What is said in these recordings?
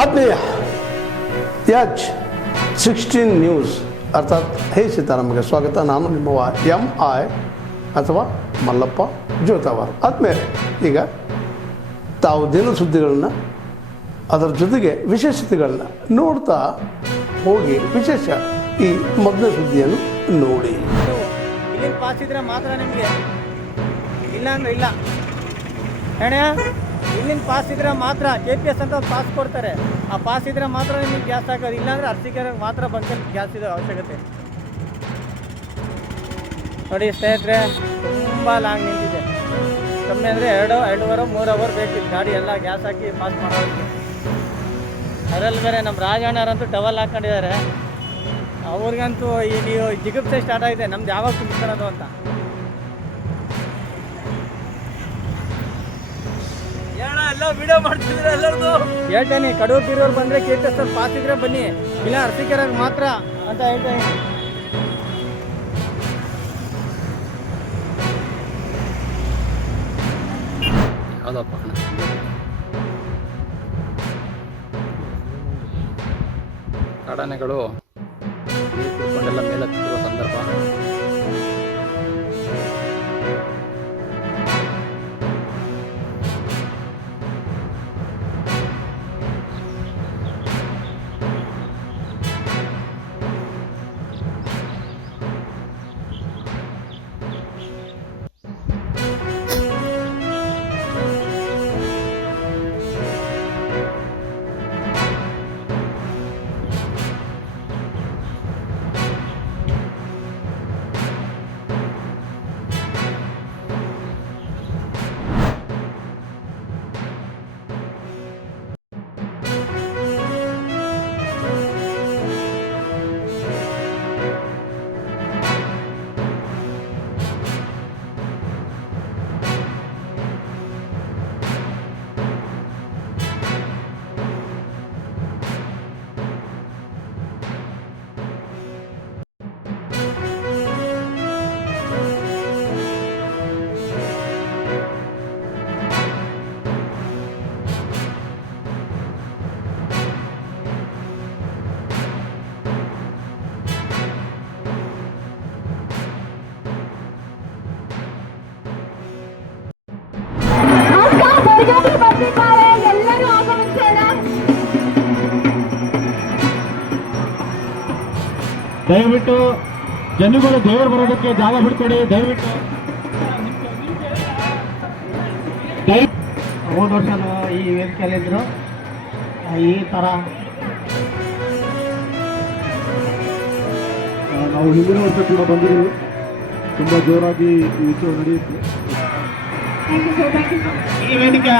ಆತ್ಮೀಯ H16 news ಅರ್ಥಾತ್ ಹೇ ಸೀತಾರಾಮ್ಗೆ ಸ್ವಾಗತ. ನಾನು ನಿಮ್ಮವ MI ಅಥವಾ ಮಲ್ಲಪ್ಪ ಜೋತಾವಾರ್. ಆದ್ಮೇಲೆ ಈಗ ತಾವು ದಿನ ಸುದ್ದಿಗಳನ್ನ ಅದರ ಜೊತೆಗೆ ವಿಶೇಷತೆಗಳನ್ನ ನೋಡ್ತಾ ಹೋಗಿ ವಿಶೇಷ ಈ ಮೊದಲ ಸುದ್ದಿಯನ್ನು ನೋಡಿ. ಇಲ್ಲಿನ ಪಾಸ್ ಇದ್ರೆ ಮಾತ್ರ ನಿಮಗೆ, ಇಲ್ಲ ಅಂದ್ರೆ ಇಲ್ಲ ಅಣ್ಣ. ಇಲ್ಲಿನ ಪಾಸ್ ಇದ್ರೆ ಮಾತ್ರ KPS ಅಂತ ಪಾಸ್ ಕೊಡ್ತಾರೆ. ಆ ಪಾಸ್ ಇದ್ರೆ ಮಾತ್ರ ನಿಮಗೆ ಗ್ಯಾಸ್ ಹಾಕೋದು, ಇಲ್ಲಾಂದ್ರೆ ಅರ್ಸಿಕರ ಮಾತ್ರ ಬಂಕಲ್ಲಿ ಗ್ಯಾಸ್ ಇರೋ ಅವಶ್ಯಕತೆ. ನೋಡಿ ಸ್ನೇಹಿತರೆ, ತುಂಬ ಲಾಂಗ್ ನಿಂತಿದೆ. ಕಮ್ಮಿ ಅಂದರೆ 2-2.5-3 ಅವರ್ ಬೇಕಿತ್ತು ಗಾಡಿ ಎಲ್ಲ ಗ್ಯಾಸ್ ಹಾಕಿ ಪಾಸ್ ಮಾಡೋದಕ್ಕೆ. ಅದರಲ್ಲಿ ಬೇರೆ ನಮ್ಮ ರಾಜಣ್ಣರಂತೂ ಟವಲ್ ಹಾಕ್ಕೊಂಡಿದ್ದಾರೆ. ಅವ್ರಿಗಂತೂ ಈ ನೀವು ಜಿಗುಪ್ಸೆ ಸ್ಟಾರ್ಟ್ ಆಗಿದೆ, ನಮ್ದು ಯಾವಾಗ ತುಂಬಿಸ್ಕೊಳ್ಳೋದು ಅಂತ. ಎಲ್ಲ ವಿಡಿಯೋ ಮಾಡ್ತಿದ್ರೆ ಎಲ್ಲರದು ಹೇಳ್ತೇನೆ. ಕಡೂರು ಬೀರೋರು ಬಂದರೆ KPS ಅಲ್ಲಿ ಪಾಸ್ ಇದ್ರೆ ಬನ್ನಿ, ಇಲ್ಲ ಅರ್ಸಿಕೆರಾಗ ಮಾತ್ರ ಅಂತ ಹೇಳ್ತೇನೆ. ಯಾವುದಪ್ಪ ಕಾಡಾನೆಗಳು ನೀರು ಕುಡ್ಕೊಂಡೆಲ್ಲ ಮೇಲೆ ಹತ್ತಿರುವ ಸಂದರ್ಭ. ದಯವಿಟ್ಟು ಜನಗಳು ದೇವರು ಬರೋದಕ್ಕೆ ಜಾಗ ಬಿಡ್ಕೊಡಿ. ದಯವಿಟ್ಟು ಹೋದ ವರ್ಷ ಈ ವೇದಿಕೆಯಲ್ಲಿದ್ದರು ಈ ಥರ ನಾವು ಹಿಂದಿನ ವರ್ಷ ಕೂಡ ಬಂದಿದ್ದೀವಿ. ತುಂಬ ಜೋರಾಗಿ ಈ ವಿಷಯ ನಡೆಯುತ್ತೆ. ಈ ವೇದಿಕೆ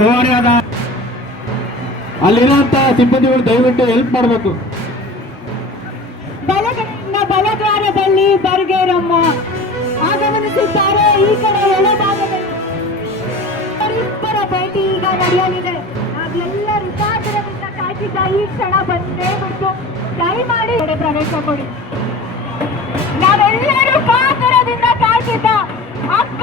ವ್ಯವಹಾರದ ಅಲ್ಲಿರುವಂಥ ಸಿಬ್ಬಂದಿಗಳು ದಯವಿಟ್ಟು ಹೆಲ್ಪ್ ಮಾಡಬೇಕು. ಬಲದ್ವಾರದಲ್ಲಿ ಬರ್ಗೇರಮ್ಮ ಆಗಮನಿಸುತ್ತಾರೆ. ಈ ಕಡೆ ಎಡಭಾಗದಲ್ಲಿ ಇಬ್ಬರ ಭೇಟಿ ಈಗ ನಡೆಯಲಿದೆ. ನಾವೆಲ್ಲರೂ ಕಾತರದಿಂದ ಕಾಯ್ತಿದ್ದ ಈ ಕ್ಷಣ ಬಂದೇ ಬಿಟ್ಟು ದಯಮಾಡಿ ಪ್ರವೇಶ ಕೊಡಿ. ನಾವೆಲ್ಲರೂ ಕಾತರದಿಂದ ಕಾಯ್ತಿದ್ದ ಅಕ್ಕ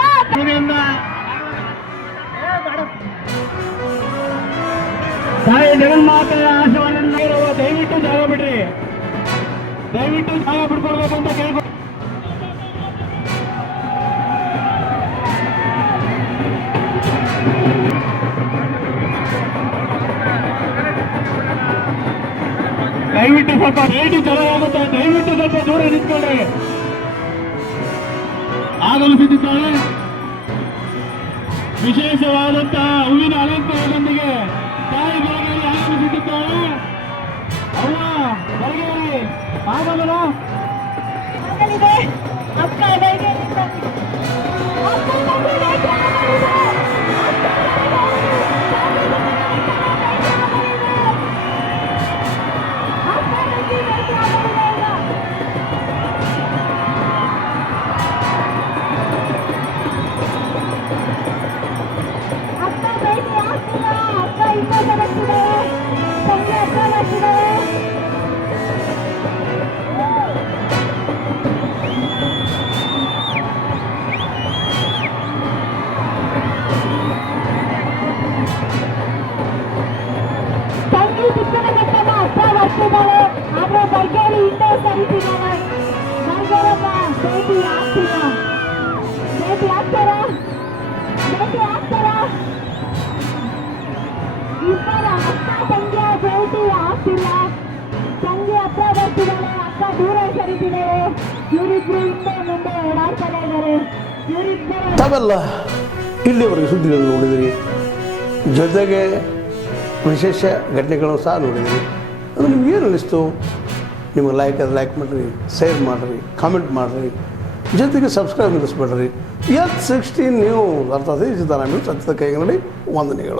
ತಾಯಿ ಜಗನ್ಮಾತೆಯ ಆಶೀರ್ವಾದದಿಂದ ದಯವಿಟ್ಟು ಜಾಗ ಬಿಡ್ರಿ. ದಯವಿಟ್ಟು ಜಾಗ ಬಿಡ್ಕೊಳ್ಬೇಕು ಅಂತ ಕೇಳ್ಕೊ. ದಯವಿಟ್ಟು ಸ್ವಲ್ಪ ಭೇಟಿ ಚೆನ್ನಾಗುತ್ತೆ. ದಯವಿಟ್ಟು ಸ್ವಲ್ಪ ದೂರ ನಿಂತ್ಕೊಳ್ರಿ. ಆಗಮಿಸುತ್ತಿದ್ದಾರೆ ವಿಶೇಷವಾದಂತಹ ಹೂವಿನ ಅಲಂಕಾರದೊಂದಿಗೆ ತಾಯಿ ಬೆಳಗಾವಿ ಆಗಮಿಸುತ್ತಿದ್ದಾರೆ. ಅವ್ವ ಬೆಳಗಾವಿ ಆಗಮನ ಅಕ್ಕ ಬರ್ತಿದ್ದಾಳೆ ಬರ್ಗೇರಮ್ಮ ಭೇಟಿ ಆಗ್ತಿಲ್ಲ ಭೇಟಿ ಆಗ್ತಾರಾ ಇಬ್ಬರ ಅಕ್ಕ ತಂಗಿಯ ಭೇಟಿ ಆಗ್ತಿಲ್ಲ ತಂಗಿ ಹತ್ರ ಬರ್ತಿದ್ದಾಳೆ ಅಕ್ಕ ದೂರ ಸರಿತಿದ್ದಾಳೆ ಇವರಿಬ್ರು ಹಿಂದೆ ಮುಂದೆ ಓಡಾಡ್ತಾನೆ ಇದ್ದಾರೆ ಇವರಿಬ್ಬರ ತಾವೆಲ್ಲ ಇಲ್ಲಿವರೆಗೆ ಸುದ್ದಿಗಳನ್ನು ನೋಡಿದಿರಿ, ಜೊತೆಗೆ ವಿಶೇಷ ಘಟನೆಗಳನ್ನು ಸಹ ನೋಡಿದಿರಿ. ಅದು ನಿಮ್ಗೆ ಏನು ಅನ್ನಿಸ್ತು? ನಿಮಗೆ ಲೈಕ್ ಮಾಡಿರಿ, ಶೇರ್ ಮಾಡಿರಿ, ಕಾಮೆಂಟ್ ಮಾಡಿರಿ, ಜೊತೆಗೆ ಸಬ್ಸ್ಕ್ರೈಬ್ ನಿಲ್ಲಿಸ್ಬೇಡ್ರಿ. H16 ನ್ಯೂಸ್ ಅರ್ಥಾತ್ ಸಿದ್ದರಾಮಯ್ಯ ಸತ್ಯದ ಕೈಗನ್ನಡಿ ವಂದನೆಗಳು.